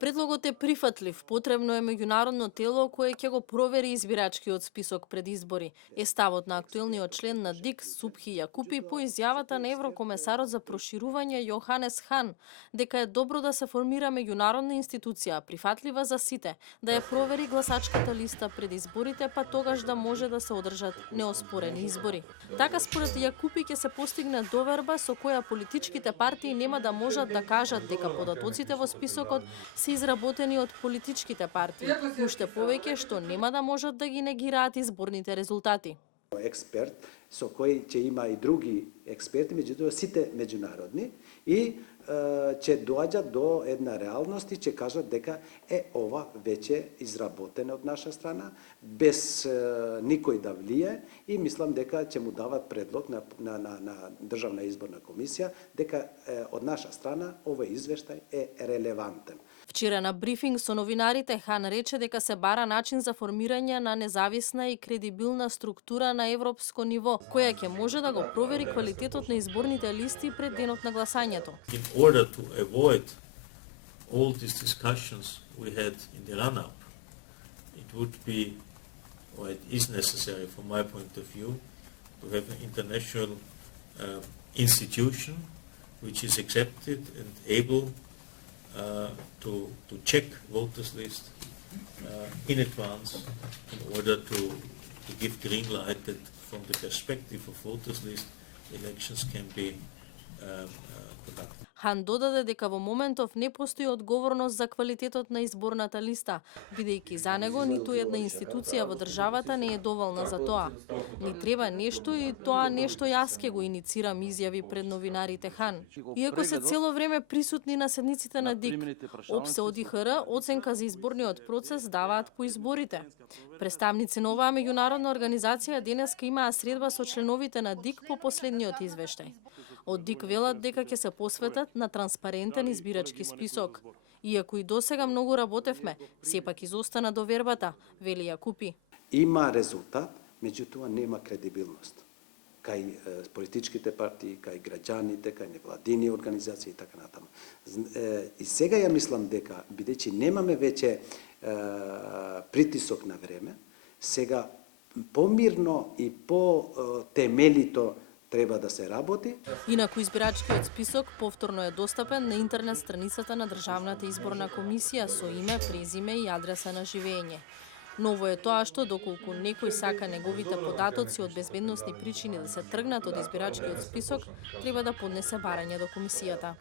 Предлогот е прифатлив, потребно е меѓународно тело кое ќе го провери избирачкиот список пред избори. Е ставот на актуелниот член на ДИК Субхи Јакупи по изјавата на еврокомесарот за проширување Јоханес Хан, дека е добро да се формира меѓународна институција, прифатлива за сите, да ја провери гласачката листа пред изборите, па тогаш да може да се одржат неоспорени избори. Така според Јакупи ќе се постигне доверба со која политичките партии нема да можат да кажат дека податоците во списокот се изработени од политичките партии, уште повеќе што нема да можат да ги негираат изборните резултати. Експерт со кој ќе има и други експерти, меѓутоа сите меѓународни и ќе доаѓат до една реалност и ќе кажат дека ова веќе изработено од наша страна, без никој да влие и мислам дека ќе му дават предлог на Државна изборна комисија дека од наша страна овој извештај е релевантен. Вчера на брифинг со новинарите Хан рече дека се бара начин за формирање на независна и кредибилна структура на европско ниво, која ќе може да го провери квалитетот на изборните листи пред денот на гласањето. In order to avoid all these discussions we had in the run-up, it would be, or it is necessary from my point of view, to have an international institution which is accepted and able to check voters list in advance in order to give green light that from the perspective of voters list elections can be conducted. Хан додаде дека во моментов не постои одговорност за квалитетот на изборната листа, бидејќи за него ниту една институција во државата не е доволна за тоа. Ни треба нешто и тоа нешто јас ќе го иницирам, изјави пред новинарите Хан. Иако се цело време присутни на седниците на ДИК, ОПСЕ од ИХР оценка за изборниот процес даваат по изборите. Представници на оваа меѓународна организација денеска имаа средба со членовите на ДИК по последниот извештај. Од ДИК велат дека ќе се посветат на транспарентен избирачки список. Иако и досега многу работевме, сепак изостана довербата, вели Јакупи. Има резултат, меѓутоа нема кредибилност. Кај политичките партии, кај граѓаните, кај невладини организации и така натаму. И сега ја мислам дека, бидејќи немаме веќе притисок на време, сега помирно и по-темелито треба да се работи. Инаку избирачкиот список повторно е достапен на интернет страницата на Државната изборна комисија со име, презиме и адреса на живење. Ново е тоа што доколку некој сака неговите податоци од безбедносни причини да се тргнат од избирачкиот список, треба да поднесе барање до комисијата.